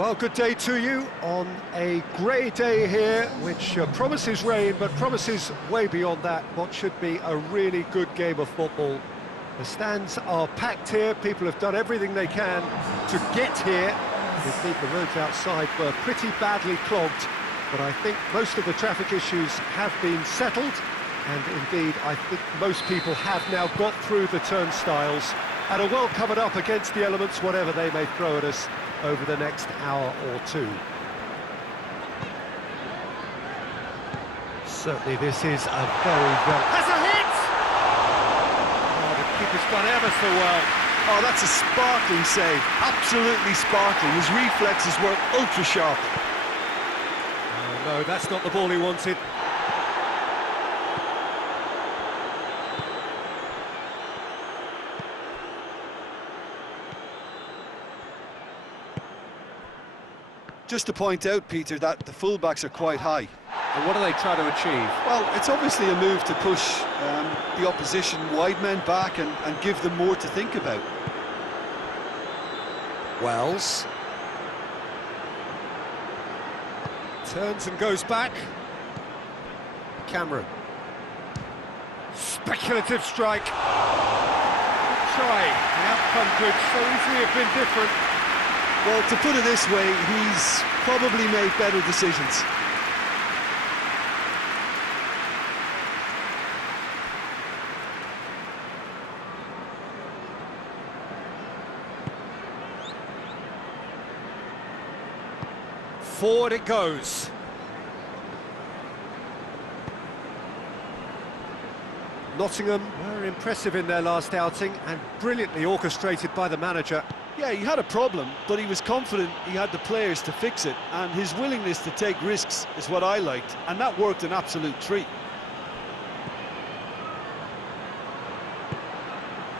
Well, good day to you on a grey day here, which promises rain, but promises way beyond that what should be a really good game of football. The stands are packed here, people have done everything they can to get here. Indeed, the roads outside were pretty badly clogged, but I think most of the traffic issues have been settled, and indeed, I think most people have now got through the turnstiles and are well covered up against the elements, whatever they may throw at us over the next hour or two. Certainly this is a very... Has a hit! Oh, the keeper's done ever so well. Oh, that's a sparkling save. Absolutely sparkling. His reflexes were ultra sharp. Oh, no, that's not the ball he wanted. Just to point out, Peter, that the fullbacks are quite high. And what are they trying to achieve? Well, it's obviously a move to push the opposition wide men back and give them more to think about. Wells. Turns and goes back. Cameron. Speculative strike. Good try. The outcome could so easily have been different. Well, to put it this way, he's probably made better decisions. Forward it goes. Nottingham were impressive in their last outing and brilliantly orchestrated by the manager. Yeah, he had a problem, but he was confident he had the players to fix it, and his willingness to take risks is what I liked, and that worked an absolute treat.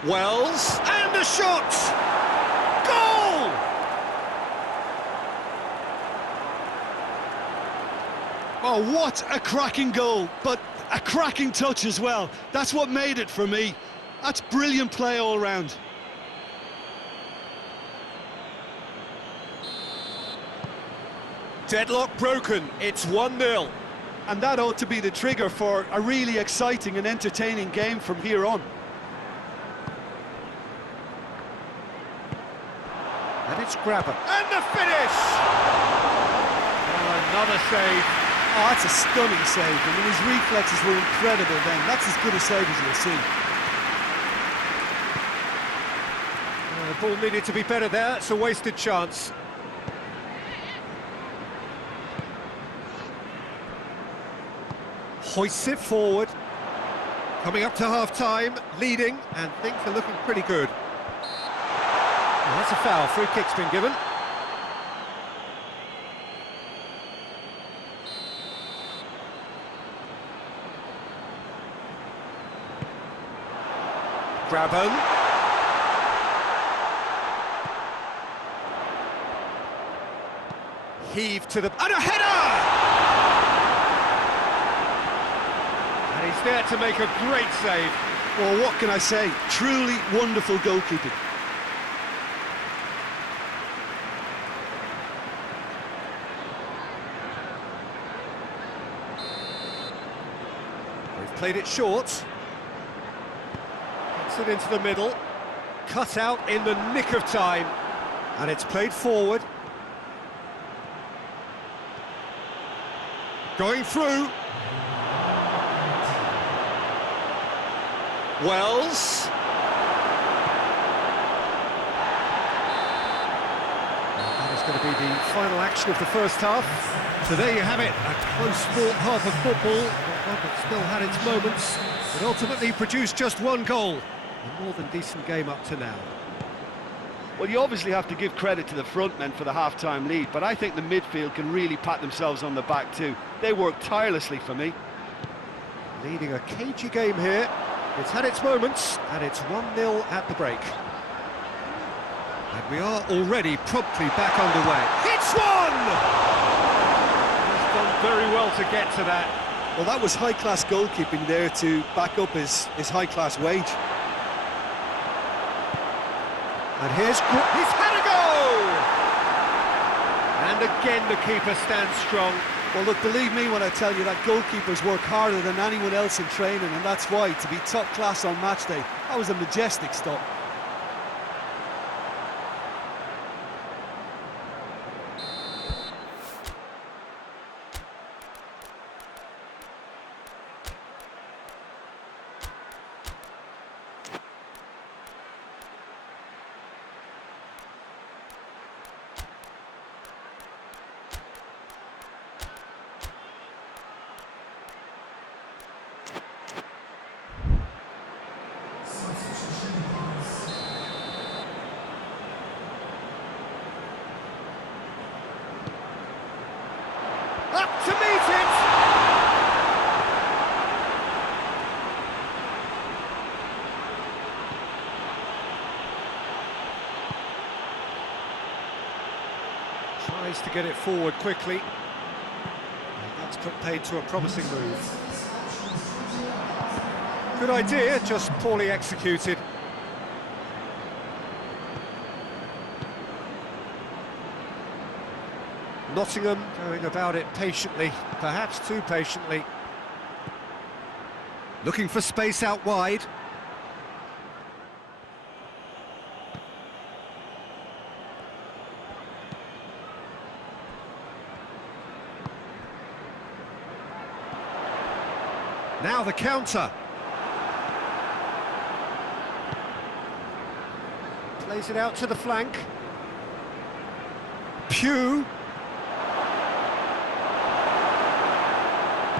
Wells, and a shot! Goal! Oh, what a cracking goal, but a cracking touch as well. That's what made it for me. That's brilliant play all round. Deadlock broken, it's 1-0. And that ought to be the trigger for a really exciting and entertaining game from here on. And it's Grabber. And the finish! Oh, another save. Oh, that's a stunning save. I mean, his reflexes were incredible then. That's as good a save as you'll see. The ball needed to be better there, it's a wasted chance. Hoists it forward. Coming up to half-time, leading, and things are looking pretty good. Well, that's a foul, free kick's been given. Grabban. Heave to the... and a header! And he's there to make a great save. Well, what can I say? Truly wonderful goalkeeping. They've played it short. Gets it into the middle. Cut out in the nick of time. And it's played forward. Going through. Wells. That is going to be the final action of the first half. So there you have it, a close-fought half of football, one that still had its moments, but ultimately produced just one goal. A more than decent game up to now. Well, you obviously have to give credit to the front men for the half-time lead, but I think the midfield can really pat themselves on the back too. They worked tirelessly for me. Leading a cagey game here. It's had its moments, and it's 1-0 at the break. And we are already promptly back underway. It's one! He's done very well to get to that. Well, that was high-class goalkeeping there to back up his high-class wage. And he's had a go! And again the keeper stands strong. Well, look, believe me when I tell you that goalkeepers work harder than anyone else in training, and that's why, to be top class on match day, that was a majestic stop. Up to meet it! Tries to get it forward quickly. And that's put paid to a promising move. Good idea, just poorly executed. Nottingham going about it patiently, perhaps too patiently. Looking for space out wide. Now the counter. Plays it out to the flank. Pugh.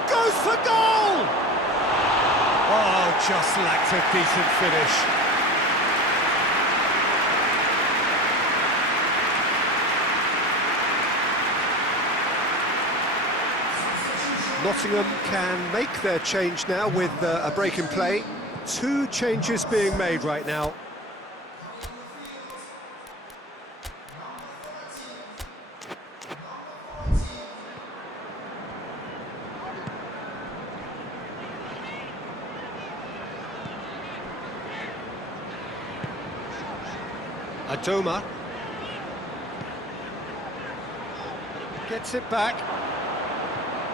Goes for goal! Oh, just lacked a decent finish. Nottingham can make their change now with a break in play. 2 changes being made right now. Adoma gets it back.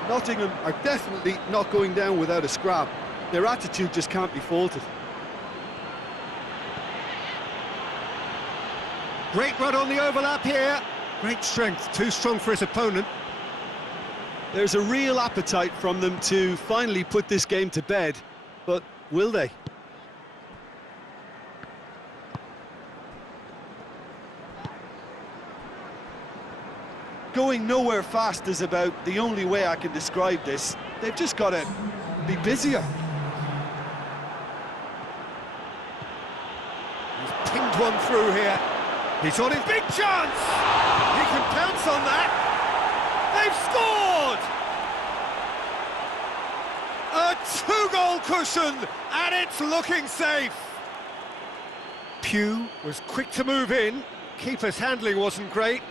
Nottingham are definitely not going down without a scrap. Their attitude just can't be faulted. Great run on the overlap here. Great strength, too strong for his opponent. There's a real appetite from them to finally put this game to bed, but will they? Going nowhere fast is about the only way I can describe this. They've just got to be busier. He's pinged one through here. He's on his big chance! He can pounce on that! They've scored! A 2-goal cushion, and it's looking safe! Pugh was quick to move in. Keeper's handling wasn't great.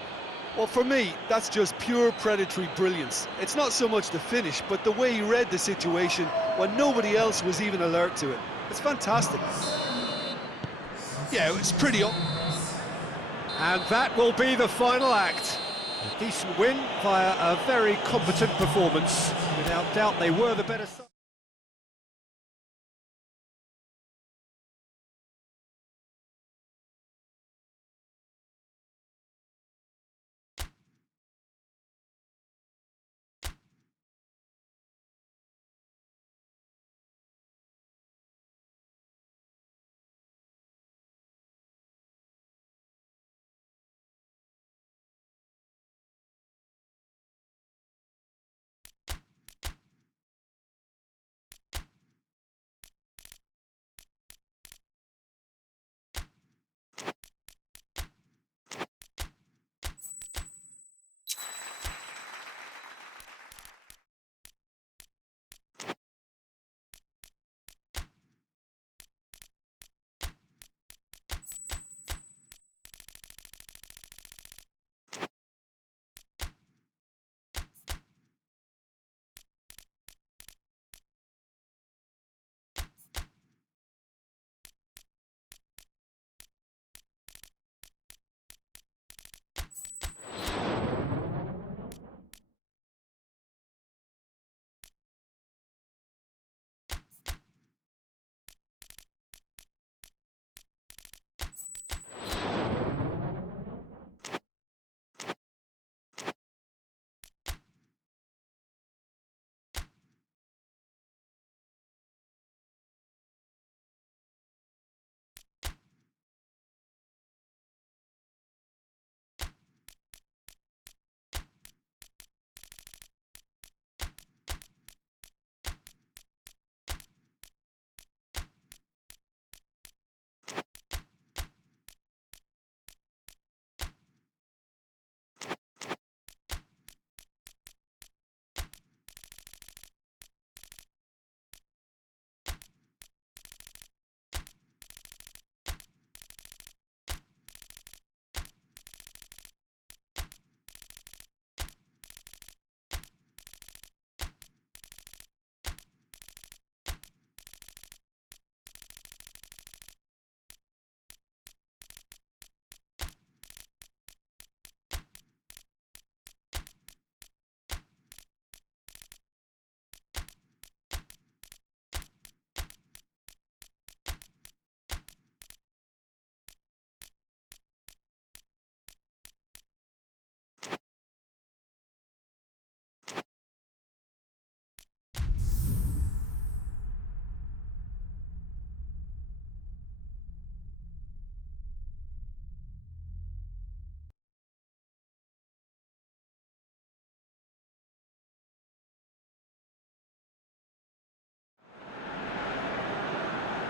Well, for me, that's just pure predatory brilliance. It's not so much the finish, but the way he read the situation when nobody else was even alert to it. It's fantastic. Yeah, it's pretty up. And that will be the final act. A decent win via a very competent performance. Without doubt, they were the better side.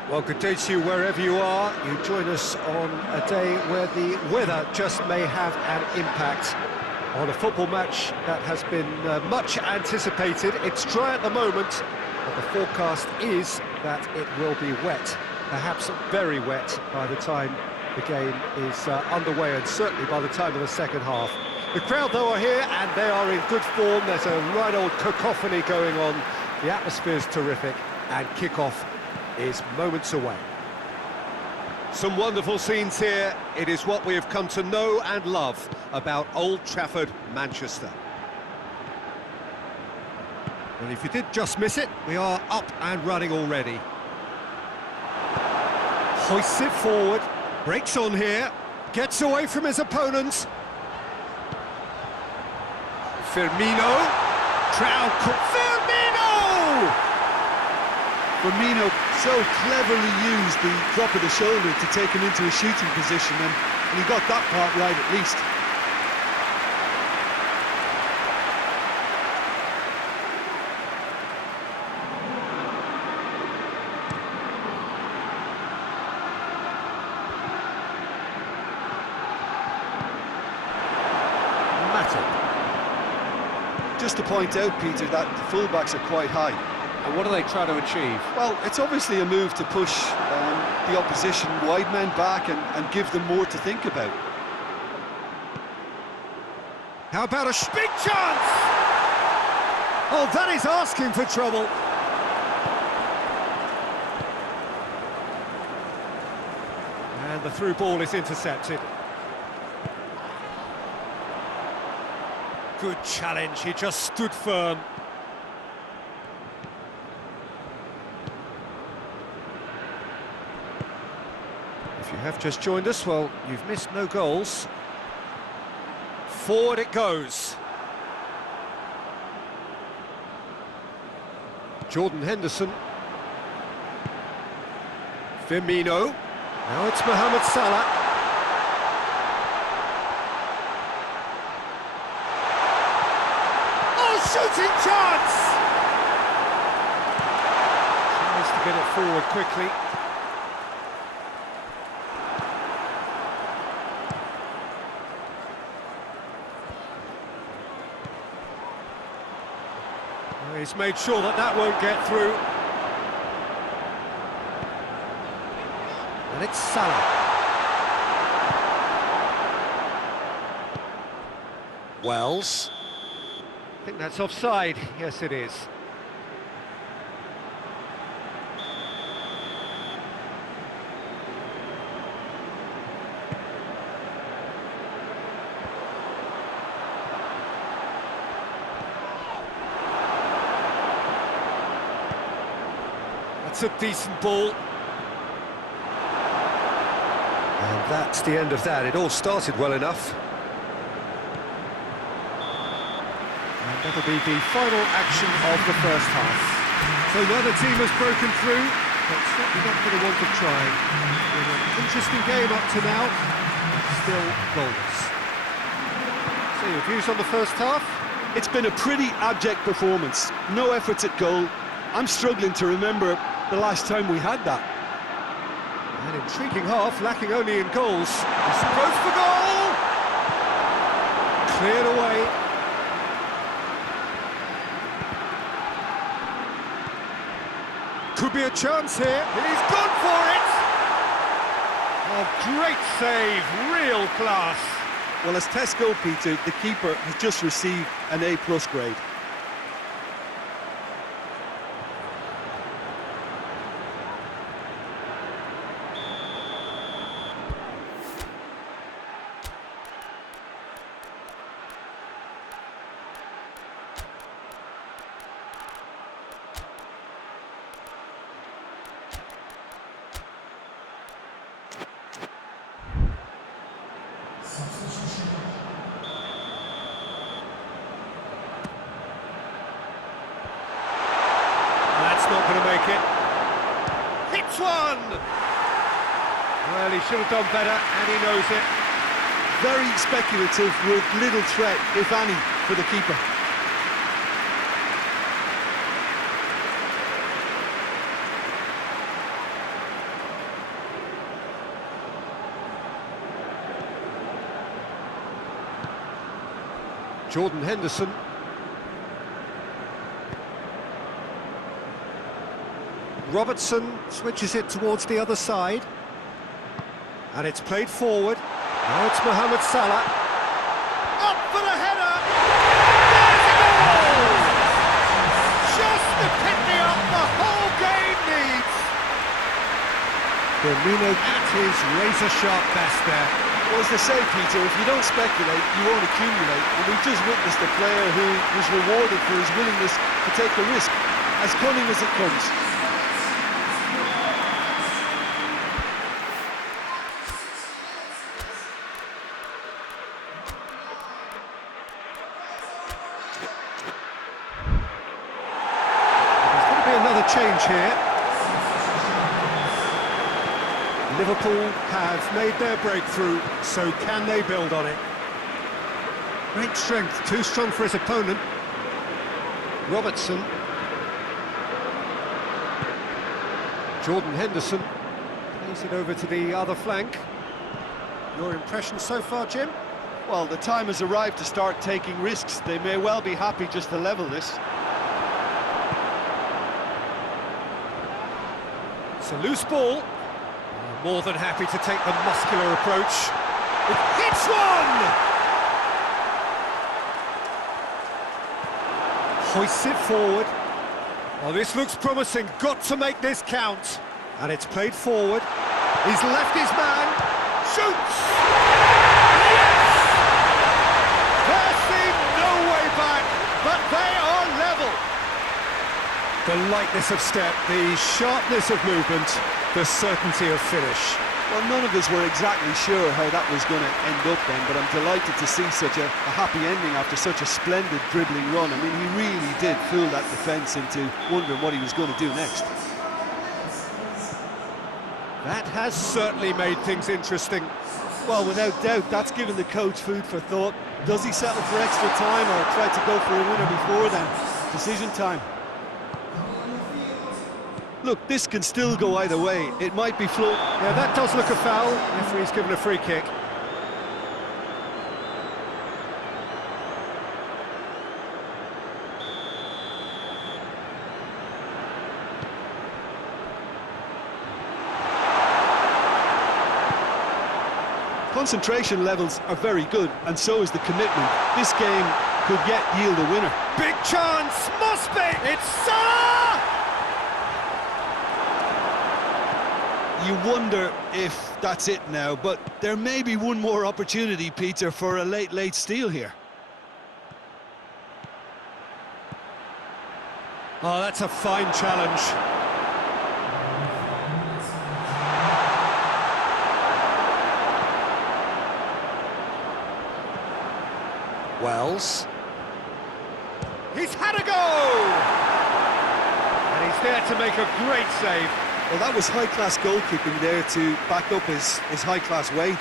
Well, good day to you wherever you are. You join us on a day where the weather just may have an impact on a football match that has been much anticipated. It's dry at the moment, but the forecast is that it will be wet, perhaps very wet by the time the game is underway, and certainly by the time of the second half. The crowd, though, are here, and they are in good form. There's a right old cacophony going on. The atmosphere's terrific, and kick-off is moments away. Some wonderful scenes here. It is what we have come to know and love about Old Trafford, Manchester. And if you did just miss it, we are up and running already. Hoists it forward, breaks on here, gets away from his opponents. Firmino, crowd, Firmino so cleverly used the drop of the shoulder to take him into a shooting position, and he got that part right at least. Just to point out, Peter, that the fullbacks are quite high. And what are they trying to achieve? Well, it's obviously a move to push the opposition wide men back and give them more to think about. How about a big chance? Oh, that is asking for trouble. And the through ball is intercepted. Good challenge, he just stood firm. If you have just joined us, well, you've missed no goals. Forward it goes. Jordan Henderson. Firmino. Now it's Mohamed Salah. Oh, shooting chance! Tries to get it forward quickly. He's made sure that that won't get through. And it's Salah. Wells. I think that's offside. Yes, it is. It's a decent ball. And that's the end of that. It all started well enough. And that'll be the final action of the first half. So now the team has broken through, but certainly not for the want of trying. Been an interesting game up to now, but still goalless. So your views on the first half? It's been a pretty abject performance. No efforts at goal. I'm struggling to remember the last time we had that. An intriguing half, lacking only in goals. This goes for goal! Cleared away. Could be a chance here, and he's gone for it! Oh, great save, real class. Well, as tests go, Peter, the keeper has just received an A+ grade. That's not going to make it. Hits one! Well, he should have done better, and he knows it. Very speculative with little threat, if any, for the keeper. Jordan Henderson. Robertson switches it towards the other side. And it's played forward. Now it's Mohamed Salah. Up for the header! There's a goal! Just the pick-me-up the whole game needs! Firmino at his razor-sharp best there. Well, as they say, Peter, if you don't speculate, you won't accumulate. And we've just witnessed a player who was rewarded for his willingness to take the risk, as cunning as it comes. There's going to be another change here. Liverpool have made their breakthrough, so can they build on it? Great strength, too strong for his opponent. Robertson. Jordan Henderson plays it over to the other flank. Your impression so far, Jim? Well, the time has arrived to start taking risks. They may well be happy just to level this. It's a loose ball. More than happy to take the muscular approach. It hits one! Hoists it forward. Oh, this looks promising. Got to make this count. And it's played forward. He's left his man. Shoots! Yes! There seemed no way back, but they are level. The lightness of step, the sharpness of movement, the certainty of finish. Well, none of us were exactly sure how that was going to end up then, but I'm delighted to see such a happy ending after such a splendid dribbling run. I mean, he really did fool that defence into wondering what he was going to do next. That has certainly made things interesting. Well, without doubt, that's given the coach food for thought. Does he settle for extra time or try to go for a winner before then? Decision time. Look, this can still go either way. It might be float. Yeah, that does look a foul. Referee's given a free kick. Concentration levels are very good, and so is the commitment. This game could yet yield a winner. Big chance! Must be! It's Salah! You wonder if that's it now, but there may be one more opportunity, Peter, for a late steal here. Oh, that's a fine challenge. Wells. He's had a go! And he's there to make a great save. Well, that was high-class goalkeeping there to back up his high-class wage.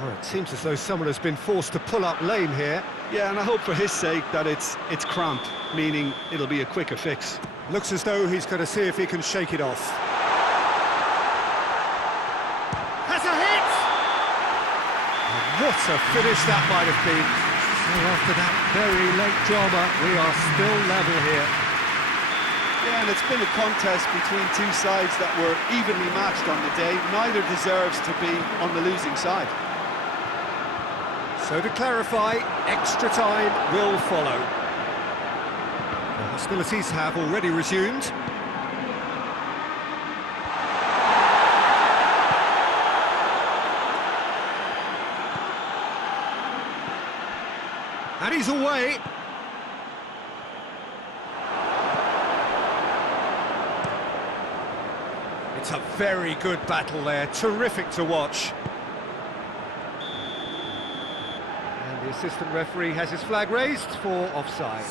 Oh, it seems as though someone has been forced to pull up lane here. Yeah, and I hope for his sake that it's cramped, meaning it'll be a quicker fix. Looks as though he's going to see if he can shake it off. Has a hit! What a finish that might have been. So after that very late drama, we are still level here. Yeah, and it's been a contest between two sides that were evenly matched on the day. Neither deserves to be on the losing side. So to clarify, extra time will follow. The hostilities have already resumed. And he's away. It's a very good battle there, terrific to watch. And the assistant referee has his flag raised for offside.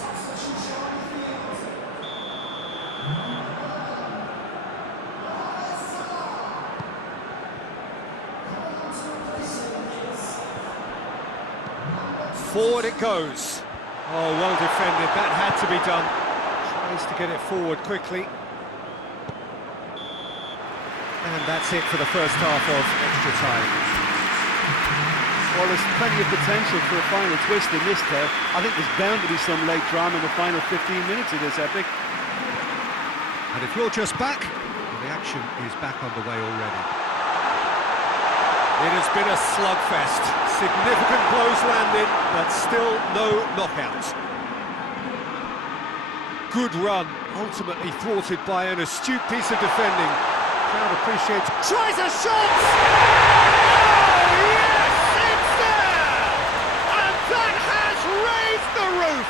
Forward it goes. Oh, well defended, that had to be done. Tries to get it forward quickly. And that's it for the first half of extra time. Well, there's plenty of potential for a final twist in this, Ted. I think there's bound to be some late drama in the final 15 minutes of this epic. And if you're just back, well, the action is back underway already. It has been a slugfest. Significant blows landed, but still no knockout. Good run, ultimately thwarted by an astute piece of defending. Crowd appreciates. Tries a shot! Oh, yes, it's there! And that has raised the roof!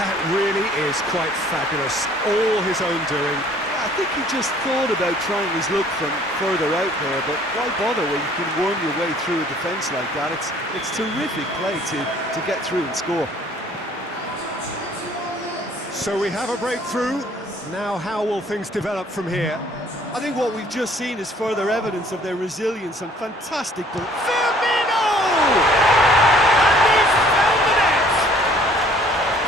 That really is quite fabulous. All his own doing. I think he just thought about trying his luck from further out there, but why bother when you can worm your way through a defence like that? It's terrific play to get through and score. So we have a breakthrough. Now how will things develop from here? I think what we've just seen is further evidence of their resilience and fantastic... Firmino! And he's found the net!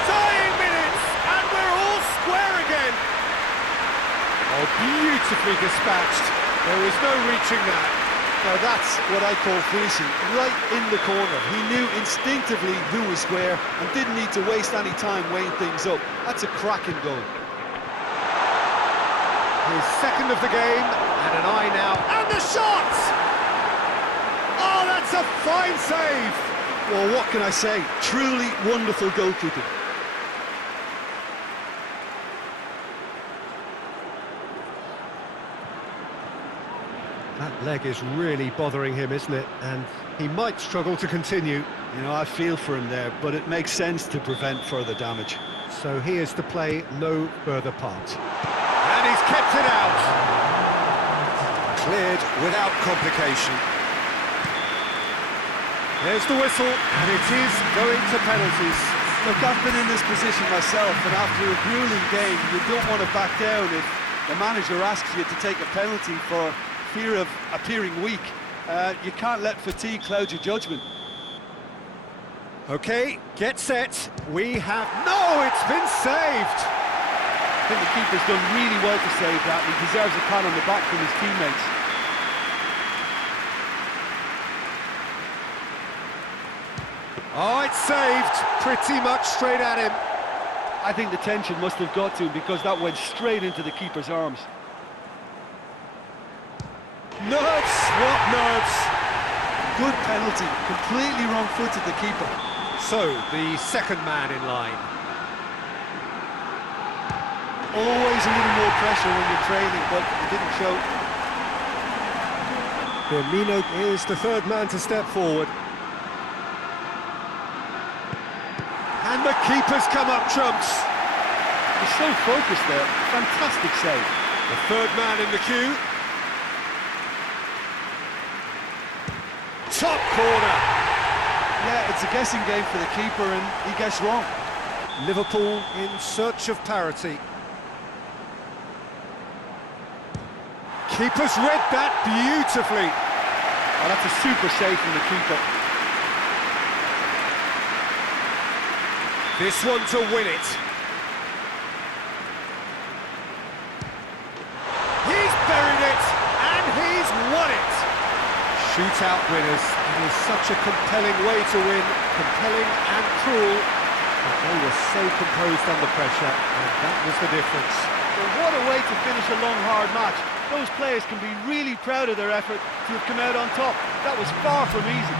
Dying minutes, and we're all square again! Oh, beautifully dispatched. There was no reaching that. Now that's what I call finishing, right in the corner. He knew instinctively who was square and didn't need to waste any time weighing things up. That's a cracking goal. His second of the game, and an eye now, and the shot! Oh, that's a fine save! Well, what can I say? Truly wonderful goalkeeping. That leg is really bothering him, isn't it? And he might struggle to continue. You know, I feel for him there, but it makes sense to prevent further damage. So he is to play no further part. And he's kept it out. Cleared without complication. There's the whistle, and it is going to penalties. Look, I've been in this position myself, and after a grueling game, you don't want to back down if the manager asks you to take a penalty for fear of appearing weak. You can't let fatigue cloud your judgment. Okay, get set. We have... No, it's been saved! I think the keeper's done really well to save that. He deserves a pat on the back from his teammates. Oh, it's saved. Pretty much straight at him. I think the tension must have got to him because that went straight into the keeper's arms. Nerves! What nerves? Good penalty. Completely wrong-footed the keeper. So, the second man in line. Always a little more pressure when you're trailing, but it didn't show. Firmino is the third man to step forward. And the keeper's come up trumps. He's so focused there. Fantastic save. The third man in the queue. Top corner. Yeah, it's a guessing game for the keeper, and he gets wrong. Liverpool in search of parity. Keeper's read that beautifully. Oh, that's a super save from the keeper. This one to win it. He's buried it, and he's won it. Shootout winners. It is such a compelling way to win, compelling and cruel, but they were so composed under pressure, and that was the difference. Well, what a way to finish a long, hard match. Those players can be really proud of their effort to have come out on top. That was far from easy.